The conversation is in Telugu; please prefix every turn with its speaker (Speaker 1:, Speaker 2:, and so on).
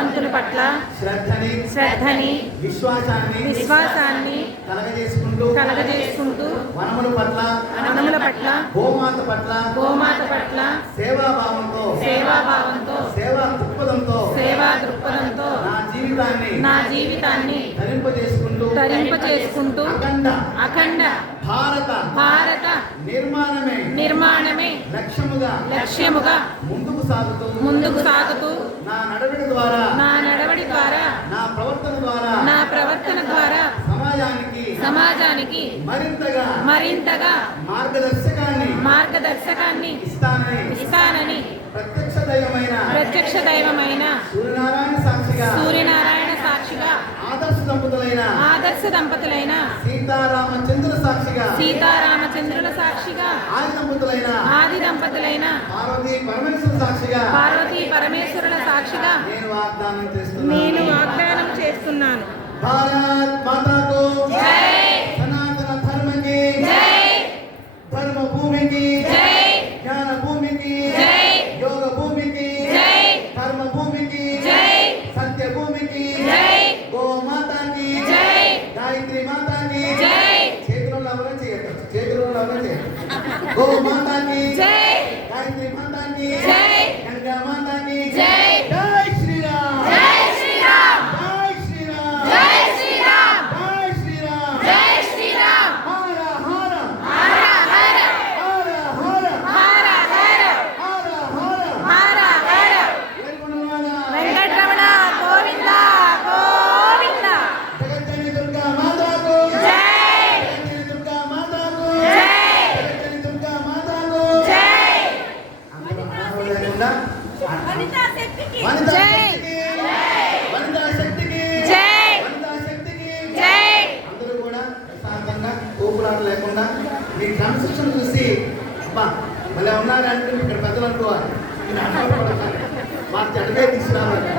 Speaker 1: భగవంతుని పట్ల
Speaker 2: శ్రద్ధని
Speaker 1: శ్రద్ధని
Speaker 2: విశ్వాసాన్ని
Speaker 1: విశ్వాసాన్ని
Speaker 2: కలగజేసుకుంటూ
Speaker 1: కలగజేసుకుంటూ
Speaker 2: వనముల పట్ల
Speaker 1: వనముల పట్ల
Speaker 2: గోమాత పట్ల
Speaker 1: గోమాత పట్ల
Speaker 2: సేవాభావంతో
Speaker 1: సేవాభావంతో
Speaker 2: సేవా దృక్పథంతో
Speaker 1: సేవా దృక్పథంతో
Speaker 2: నా జీవితాన్ని
Speaker 1: నా జీవితాన్ని
Speaker 2: ధరింపజేసుకుంటూ
Speaker 1: తరింపచేసుకుంటూ
Speaker 2: అఖండ
Speaker 1: అఖండ
Speaker 2: భారత
Speaker 1: భారత
Speaker 2: నిర్మాణమే
Speaker 1: నిర్మాణమే
Speaker 2: లక్ష్యముగా
Speaker 1: లక్ష్యముగా
Speaker 2: ముందుకు సాగుతూ
Speaker 1: ముందుకు సాగుతూ
Speaker 2: నా నడవడి ద్వారా
Speaker 1: నా నడవడి ద్వారా
Speaker 2: నా ప్రవర్తన ద్వారా
Speaker 1: నా ప్రవర్తన ద్వారా
Speaker 2: సమాజానికి మరింతగా
Speaker 1: మరింతగా
Speaker 2: మార్గదర్శకాన్ని
Speaker 1: మార్గదర్శకాన్ని
Speaker 2: ఇస్తానని ప్రత్యక్ష దైవమైన
Speaker 1: ప్రత్యక్ష దైవమైన
Speaker 2: సూర్యనారాయణ సాక్షిగా
Speaker 1: సూర్యనారాయణ సాక్షిగా
Speaker 2: ఆదర్శ దంపతులైన
Speaker 1: ఆదర్శ దంపతులైన
Speaker 2: సీతారామచంద్ర సాక్షిగా
Speaker 1: సీతారామచంద్రుల సాక్షిగా
Speaker 2: ఆది దంపతులైన
Speaker 1: ఆది దంపతులైన
Speaker 2: పార్వతీ పరమేశ్వర సాక్షిగా
Speaker 1: పార్వతీ పరమేశ్వరుల సాక్షిగా
Speaker 2: నేను వాగ్దానం
Speaker 1: నేను
Speaker 2: చేస్తున్నాను
Speaker 1: వాగ్దానం చేస్తున్నాను.
Speaker 2: భారత్ మాతాకు భూమికి జ్ఞాన భూమికి యోగ భూమికి కర్మ భూమికి సత్య భూమికి గో మాతాకి గాయత్రి మాతాకి చేతులలో చేయండి చేతులలో చేయండి గో మాతాకి
Speaker 1: కాకుండా
Speaker 2: అందరూ కూడా ప్రశాంతంగా ఊపురాట లేకుండా మీ ట్రాన్సాక్షన్ చూసి అబ్బా మళ్ళీ ఉన్నారంటే ఇక్కడ పెద్దలు అనుకోవాలి. వారి చెడ్డమే తీసుకురావాలి.